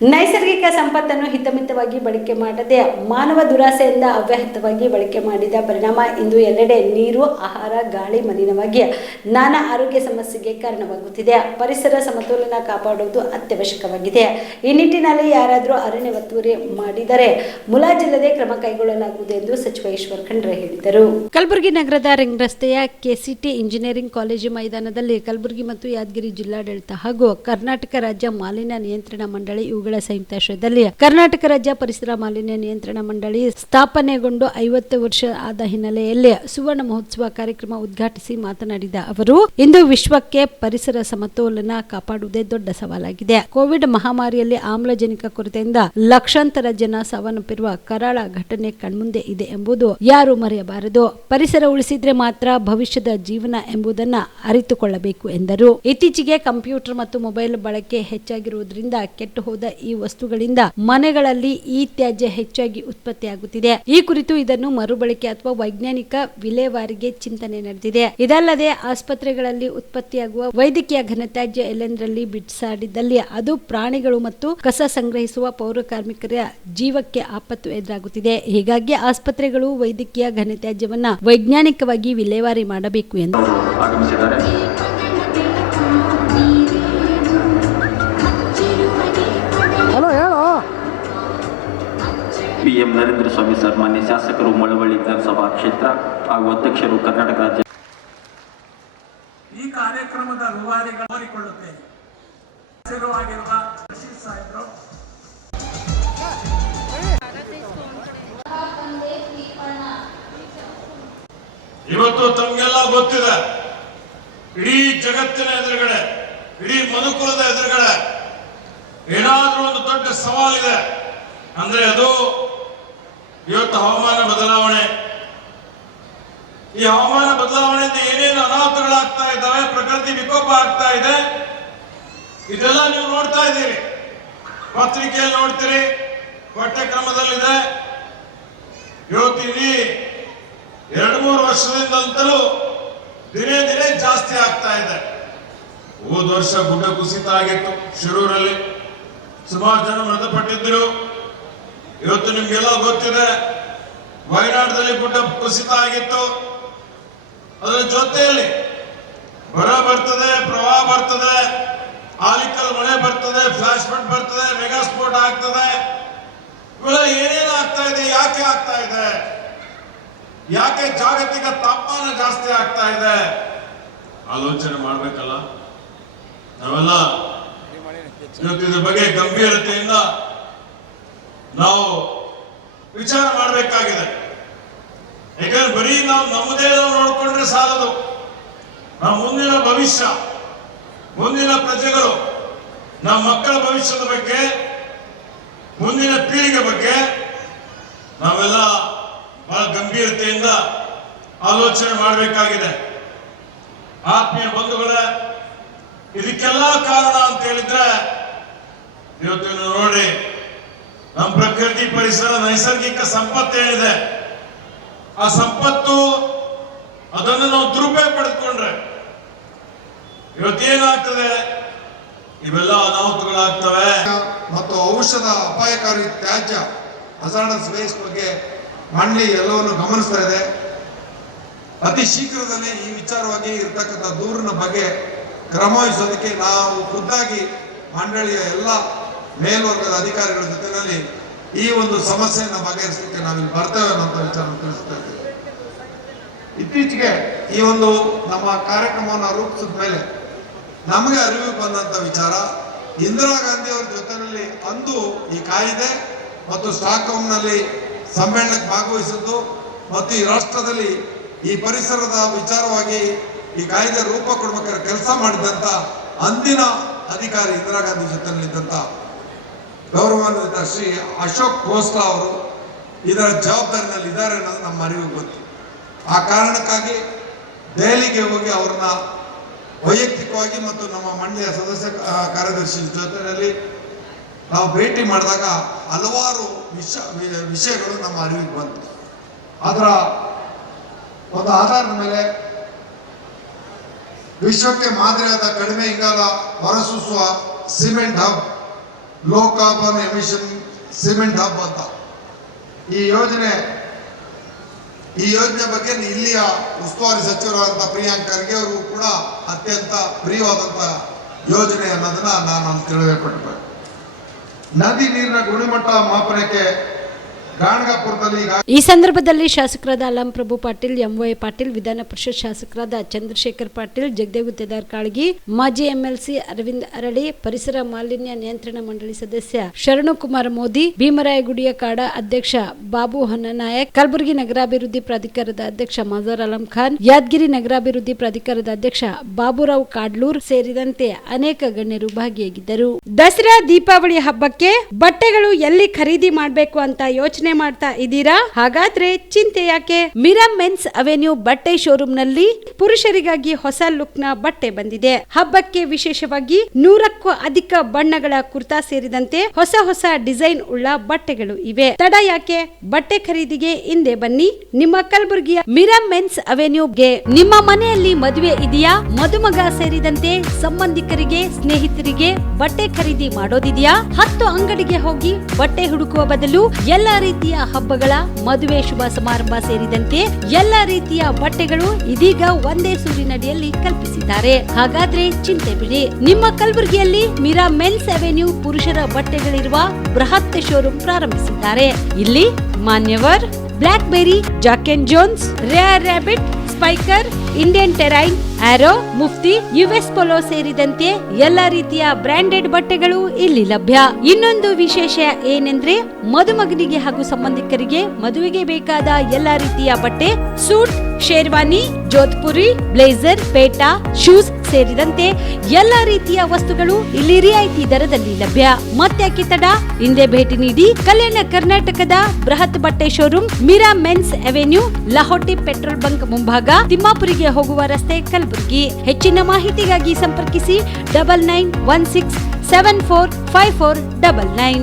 ನೈಸರ್ಗಿಕ ಸಂಪತ್ತನ್ನು ಹಿತಮಿತವಾಗಿ ಬಳಕೆ ಮಾಡದೆ ಮಾನವ ದುರಾಸೆಯಿಂದ ಅವ್ಯಾಹತವಾಗಿ ಬಳಕೆ ಮಾಡಿದ ಪರಿಣಾಮ ಇಂದು ಎಲ್ಲೆಡೆ ನೀರು, ಆಹಾರ, ಗಾಳಿ ಮಲಿನವಾಗಿ ನಾನಾ ಆರೋಗ್ಯ ಸಮಸ್ಯೆಗೆ ಕಾರಣವಾಗುತ್ತಿದೆ. ಪರಿಸರ ಸಮತೋಲನ ಕಾಪಾಡುವುದು ಅತ್ಯವಶ್ಯಕವಾಗಿದೆ. ಈ ನಿಟ್ಟಿನಲ್ಲಿ ಯಾರಾದರೂ ಅರಣ್ಯ ಒತ್ತುವರಿ ಮಾಡಿದರೆ ಮುಲಾಜಿಲ್ಲದೆ ಕ್ರಮ ಕೈಗೊಳ್ಳಲಾಗುವುದು ಎಂದು ಸಚಿವ ಈಶ್ವರ್ ಖಂಡ್ರೆ ಹೇಳಿದರು. ಕಲಬುರಗಿ ನಗರದ ರಿಂಗ್ ರಸ್ತೆಯ ಕೆಸಿಟಿ ಇಂಜಿನಿಯರಿಂಗ್ ಕಾಲೇಜು ಮೈದಾನದಲ್ಲಿ ಕಲಬುರಗಿ ಮತ್ತು ಯಾದಗಿರಿ ಜಿಲ್ಲಾಡಳಿತ ಹಾಗೂ ಕರ್ನಾಟಕ ರಾಜ್ಯ ಮಾಲಿನ್ಯ ನಿಯಂತ್ರಣ ಮಂಡಳಿ ಗಳ ಸಂಯುಕ್ತಾಶ್ರಯದಲ್ಲಿ ಕರ್ನಾಟಕ ರಾಜ್ಯ ಪರಿಸರ ಮಾಲಿನ್ಯ ನಿಯಂತ್ರಣ ಮಂಡಳಿ ಸ್ಥಾಪನೆಗೊಂಡು 50 ವರ್ಷ ಆದ ಹಿನ್ನೆಲೆಯಲ್ಲಿ ಸುವರ್ಣ ಮಹೋತ್ಸವ ಕಾರ್ಯಕ್ರಮ ಉದ್ಘಾಟಿಸಿ ಮಾತನಾಡಿದ ಅವರು, ಇಂದು ವಿಶ್ವಕ್ಕೆ ಪರಿಸರ ಸಮತೋಲನ ಕಾಪಾಡುವುದೇ ದೊಡ್ಡ ಸವಾಲಾಗಿದೆ. ಕೋವಿಡ್ ಮಹಾಮಾರಿಯಲ್ಲಿ ಆಮ್ಲಜನಕ ಕೊರತೆಯಿಂದ ಲಕ್ಷಾಂತರ ಜನ ಸಾವನ್ನಪ್ಪಿರುವ ಕರಾಳ ಘಟನೆ ಕಣ್ಮುಂದೆ ಇದೆ ಎಂಬುದು ಯಾರು ಮರೆಯಬಾರದು. ಪರಿಸರ ಉಳಿಸಿದ್ರೆ ಮಾತ್ರ ಭವಿಷ್ಯದ ಜೀವನ ಎಂಬುದನ್ನು ಅರಿತುಕೊಳ್ಳಬೇಕು ಎಂದರು. ಇತ್ತೀಚೆಗೆ ಕಂಪ್ಯೂಟರ್ ಮತ್ತು ಮೊಬೈಲ್ ಬಳಕೆ ಹೆಚ್ಚಾಗಿರುವುದರಿಂದ ಕೆಟ್ಟು ಹೋದ ಈ ವಸ್ತುಗಳಿಂದ ಮನೆಗಳಲ್ಲಿ ಈ ತ್ಯಾಜ್ಯ ಹೆಚ್ಚಾಗಿ ಉತ್ಪತ್ತಿಯಾಗುತ್ತಿದೆ. ಈ ಕುರಿತು ಇದನ್ನು ಮರುಬಳಕೆ ಅಥವಾ ವೈಜ್ಞಾನಿಕ ವಿಲೇವಾರಿಗೆ ಚಿಂತನೆ ನಡೆದಿದೆ. ಇದಲ್ಲದೆ ಆಸ್ಪತ್ರೆಗಳಲ್ಲಿ ಉತ್ಪತ್ತಿಯಾಗುವ ವೈದ್ಯಕೀಯ ಘನತ್ಯಾಜ್ಯ ಎಲ್ಲೆಂದರಲ್ಲಿ ಬಿಸಾಡಿದಲ್ಲಿ ಅದು ಪ್ರಾಣಿಗಳು ಮತ್ತು ಕಸ ಸಂಗ್ರಹಿಸುವ ಪೌರ ಕಾರ್ಮಿಕರ ಜೀವಕ್ಕೆ ಆಪತ್ತು ಎದುರಾಗುತ್ತಿದೆ. ಹೀಗಾಗಿ ಆಸ್ಪತ್ರೆಗಳು ವೈದ್ಯಕೀಯ ಘನತ್ಯಾಜ್ಯವನ್ನ ವೈಜ್ಞಾನಿಕವಾಗಿ ವಿಲೇವಾರಿ ಮಾಡಬೇಕು ಎಂದು PM ನರೇಂದ್ರ ಸ್ವಾಮಿ ಸರ್, ಮಾನ್ಯ ಶಾಸಕರು, ಮಳವಳ್ಳಿ ವಿಧಾನಸಭಾ ಕ್ಷೇತ್ರ ಹಾಗೂ ಅಧ್ಯಕ್ಷರು, ಕರ್ನಾಟಕ ರಾಜ್ಯ ಈ ಕಾರ್ಯಕ್ರಮದ ರೂವಾರಿಗಳು ಕೋರಿಕೊಳ್ಳುತ್ತೇನೆ. ಇವತ್ತು ತಮಗೆಲ್ಲ ಗೊತ್ತಿದೆ, ಇಡೀ ಜಗತ್ತಿನ ಎದುರುಗಡೆ, ಇಡೀ ಮನುಕುಲದ ಎದುರುಗಡೆ ಏನಾದ್ರೂ ಒಂದು ದೊಡ್ಡ ಸವಾಲಿದೆ ಅಂದ್ರೆ ಅದು ಇವತ್ತು ಹವಾಮಾನ ಬದಲಾವಣೆ. ಈ ಹವಾಮಾನ ಬದಲಾವಣೆಯಿಂದ ಏನೇನು ಅನಾಹುತಗಳಾಗ್ತಾ ಇದ್ದಾವೆ, ಪ್ರಕೃತಿ ವಿಕೋಪ ಆಗ್ತಾ ಇದೆ, ಇದೆಲ್ಲ ನೀವು ನೋಡ್ತಾ ಇದ್ದೀರಿ, ಪತ್ರಿಕೆಯಲ್ಲಿ ನೋಡ್ತೀರಿ, ಪಠ್ಯಕ್ರಮದಲ್ಲಿದೆ. ಇವತ್ತು ಇಡೀ 2-3 ವರ್ಷದಿಂದಲೂ ದಿನೇ ದಿನೇ ಜಾಸ್ತಿ ಆಗ್ತಾ ಇದೆ. ಹೋದ ವರ್ಷ ಗುಡ್ಡ ಕುಸಿತ ಆಗಿತ್ತು ಶಿರೂರಲ್ಲಿ, ಸುಮಾರು ಜನ ಮೃತಪಟ್ಟಿದ್ದರು. ಇವತ್ತು ನಿಮ್ಗೆಲ್ಲ ಗೊತ್ತಿದೆ, ವಯನಾಡದಲ್ಲಿ ಗುಡ್ಡ ಕುಸಿತ ಆಗಿತ್ತು. ಅದರ ಜೊತೆಯಲ್ಲಿ ಬರ ಬರ್ತದೆ, ಪ್ರವಾಹ ಬರ್ತದೆ, ಆಲಿಕಲ್ ಮಳೆ ಬರ್ತದೆ, ಫ್ಲಾಶ್ ಫ್ಲಡ್ ಬರ್ತದೆ, ಮೆಗಾ ಸ್ಫೋಟ ಆಗ್ತದೆ. ಇವೆಲ್ಲ ಏನೇನು ಆಗ್ತಾ ಇದೆ, ಯಾಕೆ ಆಗ್ತಾ ಇದೆ, ಯಾಕೆ ಜಾಗತಿಕ ತಾಪಮಾನ ಜಾಸ್ತಿ ಆಗ್ತಾ ಇದೆ, ಆಲೋಚನೆ ಮಾಡ್ಬೇಕಲ್ಲ. ನಾವೆಲ್ಲ ಇವತ್ತು ಇದ್ರ ಬಗ್ಗೆ ಗಂಭೀರತೆಯಿಂದ ನಾವು ವಿಚಾರ ಮಾಡಬೇಕಾಗಿದೆ. ಯಾಕಂದ್ರೆ ಬರೀ ನಾವು ನಮ್ಮದೇ ನೋಡ್ಕೊಂಡ್ರೆ ಸಾಲದು. ನಾವು ಮುಂದಿನ ಭವಿಷ್ಯ, ಮುಂದಿನ ಪ್ರಜೆಗಳು, ನಮ್ಮ ಮಕ್ಕಳ ಭವಿಷ್ಯದ ಬಗ್ಗೆ, ಮುಂದಿನ ಪೀಳಿಗೆ ಬಗ್ಗೆ ನಾವೆಲ್ಲ ಬಹಳ ಗಂಭೀರತೆಯಿಂದ ಆಲೋಚನೆ ಮಾಡಬೇಕಾಗಿದೆ. ಆತ್ಮೀಯ ಬಂಧುಗಳೇ, ಇದಕ್ಕೆಲ್ಲ ಕಾರಣ ಅಂತ ಹೇಳಿದ್ರೆ ಇವತ್ತು ನೋಡಿ, ನಮ್ಮ ಪ್ರಕೃತಿ, ಪರಿಸರ, ನೈಸರ್ಗಿಕ ಸಂಪತ್ತು ಏನಿದೆ, ಆ ಸಂಪತ್ತು ಅದನ್ನು ನಾವು ದುರುಪಯೋಗ ಪಡೆದುಕೊಂಡ್ರೆ ಇವತ್ತೇನಾಗ್ತದೆ, ಇವೆಲ್ಲ ಅನಾಹುತಗಳಾಗ್ತವೆ. ಮತ್ತು ಔಷಧ, ಅಪಾಯಕಾರಿ ತ್ಯಾಜ್ಯ, ಹಜಾರ್ಡಸ್ ವೇಸ್ಟ್ ಬಗ್ಗೆ ಮಂಡಳಿ ಎಲ್ಲವನ್ನು ಗಮನಿಸ್ತಾ ಇದೆ. ಅತಿ ಶೀಘ್ರದಲ್ಲಿ ಈ ವಿಚಾರವಾಗಿ ಇರ್ತಕ್ಕಂಥ ದೂರಿನ ಬಗ್ಗೆ ಕ್ರಮ ವಹಿಸೋದಕ್ಕೆ ನಾವು ಖುದ್ದಾಗಿ ಮಂಡಳಿಯ ಎಲ್ಲ ಮೇಲ್ವರ್ಗದ ಅಧಿಕಾರಿಗಳ ಜೊತೆಯಲ್ಲಿ ಈ ಒಂದು ಸಮಸ್ಯೆಯನ್ನು ಬಗೆಹರಿಸಲಿಕ್ಕೆ ನಾವಿಲ್ಲಿ ಬರ್ತೇವೆ ಅನ್ನೋ ವಿಚಾರ ತಿಳಿಸ್ತಾ ಇದ್ದೇವೆ. ಇತ್ತೀಚೆಗೆ ಈ ಒಂದು ನಮ್ಮ ಕಾರ್ಯಕ್ರಮವನ್ನು ರೂಪಿಸಿದ ಮೇಲೆ ನಮಗೆ ಅರಿವಿಗೆ ಬಂದಂತ ವಿಚಾರ, ಇಂದಿರಾ ಗಾಂಧಿ ಅವರ ಜೊತೆಯಲ್ಲಿ ಅಂದು ಈ ಕಾಯಿದೆ ಮತ್ತು ಸ್ಟಾಕ್ಹೋಮ್ನಲ್ಲಿ ಸಮ್ಮೇಳನಕ್ಕೆ ಭಾಗವಹಿಸಿದ್ದು ಮತ್ತು ಈ ರಾಷ್ಟ್ರದಲ್ಲಿ ಈ ಪರಿಸರದ ವಿಚಾರವಾಗಿ ಈ ಕಾಯ್ದೆ ರೂಪ ಕೊಡ್ಬೇಕಾದ್ರೆ ಕೆಲಸ ಮಾಡಿದಂತ ಅಂದಿನ ಅಧಿಕಾರಿ ಇಂದಿರಾ ಗಾಂಧಿ ಜೊತೆಯಲ್ಲಿದ್ದಂತ ಗೌರವಾನ್ವಿತ ಶ್ರೀ ಅಶೋಕ್ ಖೋಸ್ಲಾ ಅವರು ಇದರ ಜವಾಬ್ದಾರಿನಲ್ಲಿ ಇದ್ದಾರೆ ಅನ್ನೋದು ನಮ್ಮ ಅರಿವಿಗೆ ಬಂತು. ಆ ಕಾರಣಕ್ಕಾಗಿ ದೆಹಲಿಗೆ ಹೋಗಿ ಅವ್ರನ್ನ ವೈಯಕ್ತಿಕವಾಗಿ ಮತ್ತು ನಮ್ಮ ಮಂಡಳಿಯ ಸದಸ್ಯ ಕಾರ್ಯದರ್ಶಿ ಜೊತೆಯಲ್ಲಿ ನಾವು ಭೇಟಿ ಮಾಡಿದಾಗ ಹಲವಾರು ವಿಷಯಗಳು ನಮ್ಮ ಅರಿವಿಗೆ ಬಂತು. ಅದರ ಒಂದು ಆಧಾರದ ಮೇಲೆ ವಿಶ್ವಕ್ಕೆ ಮಾದರಿಯಾದ ಕಡಿಮೆ ಇಂಗಾಲ ಹೊರಸೂಸುವ cement hub low carbon emission cement hub ಅಂತ. ಈ ಯೋಜನೆ ಬಗ್ಗೆ ಇಲ್ಲಿಯ ಉಸ್ತುವಾರಿ ಸಚಿವರಾದಂಥ ಪ್ರಿಯಾಂಕ್ ಖರ್ಗೆ ಅವರು ಕೂಡ ಅತ್ಯಂತ ಪ್ರಿಯವಾದಂಥ ಯೋಜನೆ ಅನ್ನೋದನ್ನ ನಾನು ಅಲ್ಲಿ ತಿಳಿಯಪಟ್ಟೆ. ನದಿ ನೀರಿನ ಗುಣಮಟ್ಟ ಮಾಪನಕ್ಕೆ ಗಾಣಗಾಪುರದಲ್ಲಿ ಈ ಸಂದರ್ಭದಲ್ಲಿ ಶಾಸಕರಾದ ಅಲಂ ಪ್ರಭು ಪಾಟೀಲ್, ಎಂವೈ ಪಾಟೀಲ್, ವಿಧಾನ ಪರಿಷತ್ ಶಾಸಕರಾದ ಚಂದ್ರಶೇಖರ್ ಪಾಟೀಲ್, ಜಗದೇವ್ ಗುತ್ತೇದಾರ್ ಕಾಳಗಿ, ಮಾಜಿ ಎಂಎಲ್ಸಿ ಅರವಿಂದ್ ಅರಳಿ, ಪರಿಸರ ಮಾಲಿನ್ಯ ನಿಯಂತ್ರಣ ಮಂಡಳಿ ಸದಸ್ಯ ಶರಣಕುಮಾರ ಮೋದಿ, ಭೀಮರಾಯಗುಡಿಯ ಕಾಡ ಅಧ್ಯಕ್ಷ ಬಾಬು ಹೊನ್ನನಾಯಕ್, ಕಲಬುರಗಿ ನಗರಾಭಿವೃದ್ಧಿ ಪ್ರಾಧಿಕಾರದ ಅಧ್ಯಕ್ಷ ಮಜಾರ್ ಅಲಂ ಖಾನ್, ಯಾದಗಿರಿ ನಗರಾಭಿವೃದ್ಧಿ ಪ್ರಾಧಿಕಾರದ ಅಧ್ಯಕ್ಷ ಬಾಬುರಾವ್ ಕಾಡ್ಲೂರ್ ಸೇರಿದಂತೆ ಅನೇಕ ಗಣ್ಯರು ಭಾಗಿಯಾಗಿದ್ದರು. ದಸರಾ ದೀಪಾವಳಿ ಹಬ್ಬಕ್ಕೆ ಬಟ್ಟೆಗಳು ಎಲ್ಲಿ ಖರೀದಿ ಮಾಡಬೇಕು ಅಂತ ಯೋಚನೆ ಮಾಡ್ತಾ ಇದ್ದೀರಾ? ಹಾಗಾದ್ರೆ ಚಿಂತೆ ಯಾಕೆ? ಮಿರಾ ಮೆನ್ಸ್ ಅವೆನ್ಯೂ ಬಟ್ಟೆ ಶೋರೂಮ್ ನಲ್ಲಿ ಪುರುಷರಿಗಾಗಿ ಹೊಸ ಲುಕ್ ನ ಬಟ್ಟೆ ಬಂದಿದೆ. ಹಬ್ಬಕ್ಕೆ ವಿಶೇಷವಾಗಿ 100ಕ್ಕೂ ಅಧಿಕ ಬಣ್ಣಗಳ ಕುರ್ತಾ ಸೇರಿದಂತೆ ಹೊಸ ಡಿಸೈನ್ ಉಳ್ಳ ಬಟ್ಟೆಗಳು ಇವೆ. ತಡ ಯಾಕೆ? ಬಟ್ಟೆ ಖರೀದಿಗೆ ಹಿಂದೆ ಬನ್ನಿ. ನಿಮ್ಮ ಕಲಬುರಗಿಯ ಮಿರಾ ಮೆನ್ಸ್ ಅವೆನ್ಯೂಗೆ. ನಿಮ್ಮ ಮನೆಯಲ್ಲಿ ಮದುವೆ ಇದೆಯಾ? ಮದುಮಗ ಸೇರಿದಂತೆ ಸಂಬಂಧಿಕರಿಗೆ, ಸ್ನೇಹಿತರಿಗೆ ಬಟ್ಟೆ ಖರೀದಿ ಮಾಡೋದಿದೆಯಾ? 10 ಅಂಗಡಿಗೆ ಹೋಗಿ ಬಟ್ಟೆ ಹುಡುಕುವ ಬದಲು ಎಲ್ಲಾ ರೀತಿಯ ಹಬ್ಬಗಳ, ಮದುವೆ, ಶುಭ ಸಮಾರಂಭ ಸೇರಿದಂತೆ ಎಲ್ಲಾ ರೀತಿಯ ಬಟ್ಟೆಗಳು ಇದೀಗ ಒಂದೇ ಸೂರಿನಡಿಯಲ್ಲಿ ಕಲ್ಪಿಸಿದ್ದಾರೆ. ಹಾಗಾದ್ರೆ ಚಿಂತೆ ಬಿಡಿ. ನಿಮ್ಮ ಕಲಬುರಗಿಯಲ್ಲಿ ಮಿರಾ ಮೆನ್ಸ್ ಅವೆನ್ಯೂ ಪುರುಷರ ಬಟ್ಟೆಗಳಿರುವ ಬೃಹತ್ ಶೋರೂಮ್ ಪ್ರಾರಂಭಿಸಿದ್ದಾರೆ. ಇಲ್ಲಿ Manyavar, Blackberry, Jack and Jones, Rare Rabbit, Spykar, Indian Terrain, Arrow, Mufti, US Polo ಸೇರಿದಂತೆ ಎಲ್ಲಾ ರೀತಿಯ ಬ್ರಾಂಡೆಡ್ ಬಟ್ಟೆಗಳು ಇಲ್ಲಿ ಲಭ್ಯ. ಇನ್ನೊಂದು ವಿಶೇಷ ಏನೆಂದ್ರೆ ಮದುಮಗನಿಗೆ ಹಾಗೂ ಸಂಬಂಧಿಕರಿಗೆ ಮದುವೆಗೆ ಬೇಕಾದ ಎಲ್ಲಾ ರೀತಿಯ ಬಟ್ಟೆ, ಸೂಟ್, ಶೇರ್ವಾನಿ, ಜೋಧ್ಪುರಿ, ಬ್ಲೇಸರ್, ಪೇಟಾ, ಶೂಸ್ ಸೇರಿದಂತೆ ಎಲ್ಲಾ ರೀತಿಯ ವಸ್ತುಗಳು ಇಲ್ಲಿ ರಿಯಾಯಿತಿ ದರದಲ್ಲಿ ಲಭ್ಯ. ಮತ್ತ್ಯಾಕೆ ತಡ? ಹಿಂದೆ ಭೇಟಿ ನೀಡಿ. ಕಲ್ಯಾಣ ಕರ್ನಾಟಕದ ಬೃಹತ್ ಬಟ್ಟೆ showroom Mira men's avenue, Lahoti petrol bunk ಮುಂಭಾಗ, ತಿಮ್ಮಾಪುರಿಗೆ ಹೋಗುವ ರಸ್ತೆ, ಕಲಬುರಗಿ. ಹೆಚ್ಚಿನ ಮಾಹಿತಿಗಾಗಿ ಸಂಪರ್ಕಿಸಿ 9916745499.